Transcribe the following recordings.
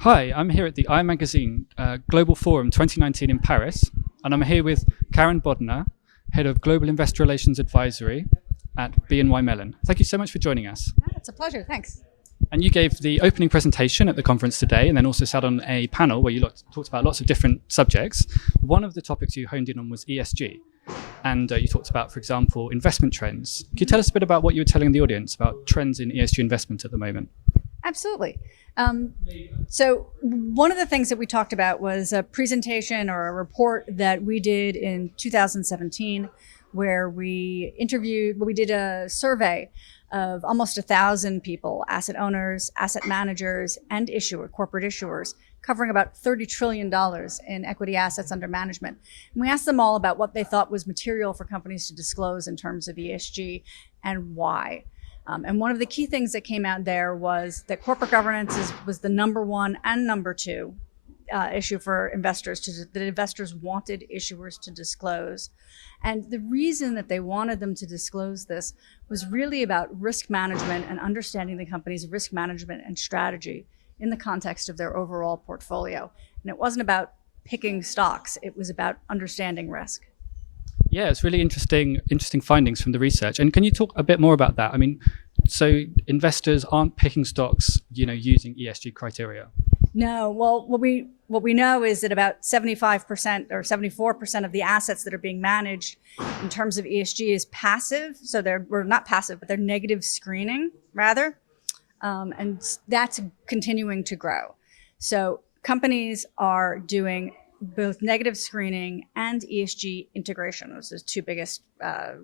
Hi, I'm here at the iMagazine Global Forum 2019 in Paris, and I'm here with Karen Bodner, Head of Global Investor Relations Advisory at BNY Mellon. Thank you so much for joining us. It's a pleasure, thanks. And you gave the opening presentation at the conference today, and then also sat on a panel where you talked about lots of different subjects. One of the topics you honed in on was ESG, and you talked about, for example, investment trends. Can you tell us a bit about what you were telling the audience about trends in ESG investment at the moment? Absolutely. So one of the things that we talked about was a presentation or a report that we did in 2017 where we did a survey of almost 1,000 people, asset owners, asset managers, and corporate issuers, covering about $30 trillion in equity assets under management. And we asked them all about what they thought was material for companies to disclose in terms of ESG and why. And one of the key things that came out there was that corporate governance was the number one and number two issue for investors, that investors wanted issuers to disclose. And the reason that they wanted them to disclose this was really about risk management and understanding the company's risk management and strategy in the context of their overall portfolio. And it wasn't about picking stocks, it was about understanding risk. Yeah, it's really interesting findings from the research. And can you talk a bit more about that? I mean, so investors aren't picking stocks, using ESG criteria. No, well, what we know is that about 75% or 74% of the assets that are being managed in terms of ESG is passive. So we're not passive, but they're negative screening rather. And that's continuing to grow. So companies are doing both negative screening and ESG integration. Those are the two biggest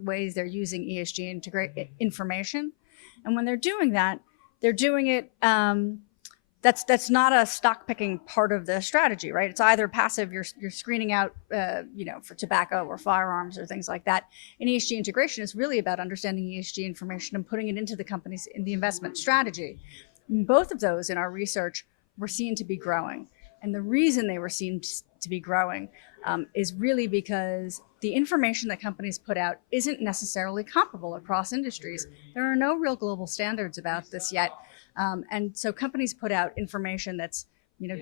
ways they're using ESG information. And when they're doing that, they're doing it, that's not a stock picking part of the strategy, right? It's either passive, you're screening out, for tobacco or firearms or things like that. And ESG integration is really about understanding ESG information and putting it into the company's in the investment strategy. And both of those in our research were seen to be growing. And the reason they were seen to be growing is really because the information that companies put out isn't necessarily comparable across industries. There are no real global standards about this yet. And so companies put out information that's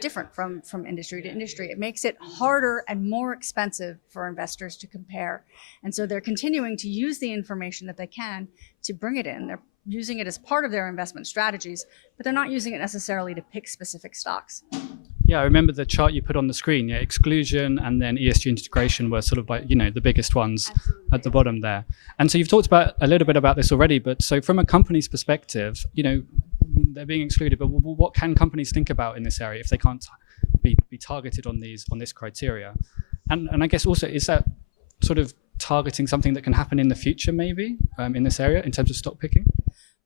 different from industry to industry. It makes it harder and more expensive for investors to compare. And so they're continuing to use the information that they can to bring it in. They're using it as part of their investment strategies, but they're not using it necessarily to pick specific stocks. Yeah, I remember the chart you put on the screen. Yeah, exclusion and then ESG integration were sort of like, the biggest ones. Absolutely. At the bottom there. And so you've talked about a little bit about this already, but so from a company's perspective, they're being excluded, but what can companies think about in this area if they can't be targeted on this criteria? And I guess also, is that sort of targeting something that can happen in the future maybe in this area in terms of stock picking?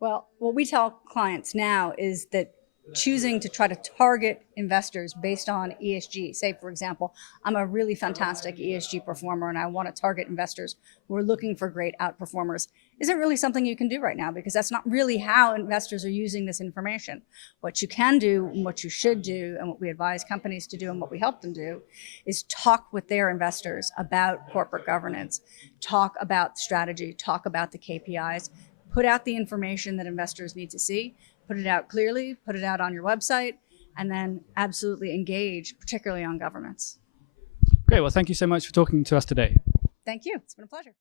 Well, what we tell clients now is that choosing to try to target investors based on ESG. Say, for example, I'm a really fantastic ESG performer and I want to target investors who are looking for great outperformers, isn't really something you can do right now because that's not really how investors are using this information. What you can do and what you should do and what we advise companies to do and what we help them do is talk with their investors about corporate governance, talk about strategy, talk about the KPIs, put out the information that investors need to see, put it out clearly, put it out on your website, and then absolutely engage, particularly on governance. Great. Well, thank you so much for talking to us today. Thank you. It's been a pleasure.